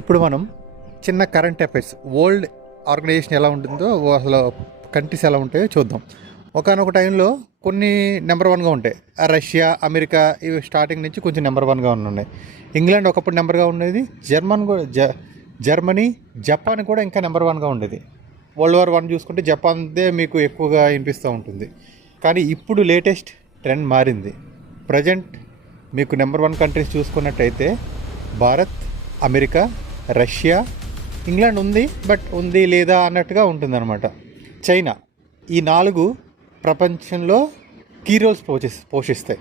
ఇప్పుడు మనం చిన్న కరెంట్ అఫైర్స్ వరల్డ్ ఆర్గనైజేషన్ ఎలా ఉంటుందో అసలు కంట్రీస్ ఎలా ఉంటాయో చూద్దాం. ఒకానొక టైంలో కొన్ని నెంబర్ వన్గా ఉంటాయి. రష్యా, అమెరికా ఇవి స్టార్టింగ్ నుంచి కొంచెం నెంబర్ వన్గా ఉన్నాయి. ఇంగ్లాండ్ ఒకప్పుడు నెంబర్గా ఉండేది. జర్మనీ, జపాన్ కూడా ఇంకా నెంబర్ వన్గా ఉండేది. వరల్డ్ వార్ 1 చూసుకుంటే జపాన్దే మీకు ఎక్కువగా వినిపిస్తూ ఉంటుంది. కానీ ఇప్పుడు లేటెస్ట్ ట్రెండ్ మారింది. ప్రజెంట్ మీకు నెంబర్ వన్ కంట్రీస్ చూసుకున్నట్టయితే భారత్, అమెరికా, రష్యా, ఇంగ్లాండ్ ఉంది, బట్ ఉంది లేదా అన్నట్టుగా ఉంటుందన్నమాట. చైనా, ఈ 4 ప్రపంచంలో కీ రోల్స్ పోషిస్తాయి.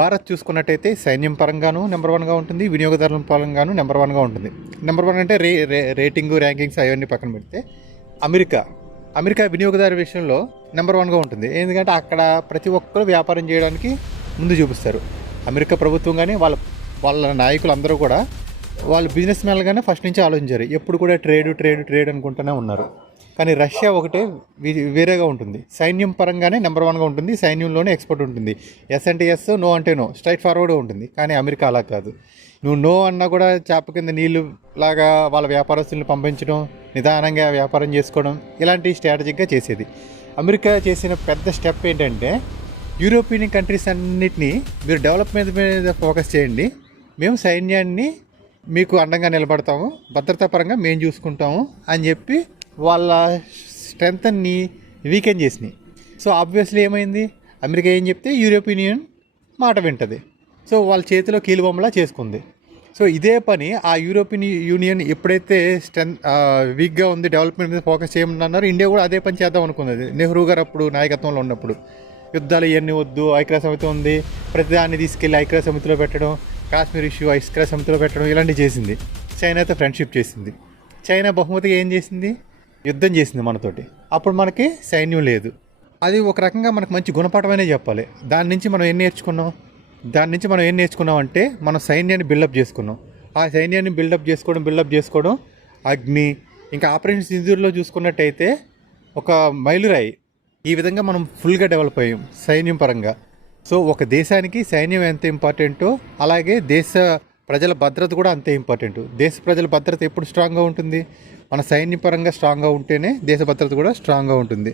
భారత్ చూసుకున్నట్టయితే సైన్యం పరంగాను నెంబర్ వన్గా ఉంటుంది, వినియోగదారుల పరంగాను నెంబర్ వన్గా ఉంటుంది. నెంబర్ వన్ అంటే రేటింగు, ర్యాంకింగ్స్ అవన్నీ పక్కన పెడితే అమెరికా వినియోగదారు విషయంలో నెంబర్ వన్గా ఉంటుంది. ఎందుకంటే అక్కడ ప్రతి ఒక్కరు వ్యాపారం చేయడానికి ముందు చూపిస్తారు. అమెరికా ప్రభుత్వం కానీ వాళ్ళ నాయకులు అందరూ కూడా వాళ్ళు బిజినెస్ మ్యాన్లుగానే ఫస్ట్ నుంచి ఆలోచించారు. ఎప్పుడు కూడా ట్రేడ్ అనుకుంటూనే ఉన్నారు. కానీ రష్యా ఒకటే వేరేగా ఉంటుంది. సైన్యం పరంగానే నెంబర్ వన్గా ఉంటుంది. సైన్యంలోనే ఎక్స్పర్ట్ ఉంటుంది. ఎస్ అంటే ఎస్, నో అంటే నో, స్ట్రైట్ ఫార్వర్డ్గా ఉంటుంది. కానీ అమెరికా అలా కాదు. నువ్వు నో అన్నా కూడా చేప కింద నీళ్ళు లాగా వాళ్ళ వ్యాపారస్తులను పంపించడం, నిదానంగా వ్యాపారం చేసుకోవడం, ఇలాంటి స్ట్రాటజిక్గా చేసేది. అమెరికా చేసిన పెద్ద స్టెప్ ఏంటంటే యూరోపియన్ కంట్రీస్ అన్నిటినీ మీరు డెవలప్మెంట్ మీద ఫోకస్ చేయండి, మేము సైన్యాన్ని మీకు అండంగా నిలబడతాము, భద్రతా పరంగా మేము చూసుకుంటాము అని చెప్పి వాళ్ళ స్ట్రెంగ్త్ని వీకెన్ చేసినాయి. సో ఆబ్వియస్లీ ఏమైంది, అమెరికా ఏం చెప్తే యూరోపియన్ యూనియన్ మాట వింటుంది. సో వాళ్ళ చేతిలో కీలుబొమ్మలా చేసుకుంది. సో ఇదే పని ఆ యూరోపియన్ యూనియన్ ఎప్పుడైతే వీక్గా ఉంది, డెవలప్మెంట్ మీద ఫోకస్ చేయమన్నారు, ఇండియా కూడా అదే పని చేద్దాం అనుకున్నది. నెహ్రూ గారు అప్పుడు నాయకత్వంలో ఉన్నప్పుడు యుద్ధాలు ఇవన్నీ వద్దు, ఐక్యరాజ్య సమితి ఉంది, ప్రతిదాన్ని తీసుకెళ్ళి ఐక్యరాజ్య సమితిలో పెట్టడం, కాశ్మీర్ ఇష్యూ ఐక్యరాజ్య సమితిలో పెట్టడం, ఇలాంటివి చేసింది. చైనాతో ఫ్రెండ్షిప్ చేసింది. చైనా బహుమతిగా ఏం చేసింది, యుద్ధం చేసింది మనతోటి. అప్పుడు మనకి సైన్యం లేదు. అది ఒక రకంగా మనకు మంచి గుణపాఠమనే చెప్పాలి. దాని నుంచి మనం ఏం నేర్చుకున్నాం అంటే మనం సైన్యాన్ని బిల్డప్ చేసుకున్నాం. ఆ సైన్యాన్ని బిల్డప్ చేసుకోవడం అగ్ని, ఇంకా ఆపరేషన్ సింధూర్లో చూసుకున్నట్టయితే ఒక మైలురాయి. ఈ విధంగా మనం ఫుల్గా డెవలప్ అయ్యాం సైన్యం పరంగా. సో ఒక దేశానికి సైన్యం ఎంత ఇంపార్టెంటో అలాగే దేశ ప్రజల భద్రత కూడా అంతే ఇంపార్టెంట్. దేశ ప్రజల భద్రత ఎప్పుడు స్ట్రాంగ్గా ఉంటుంది, మన సైన్యపరంగా స్ట్రాంగ్గా ఉంటేనే దేశ భద్రత కూడా స్ట్రాంగ్గా ఉంటుంది.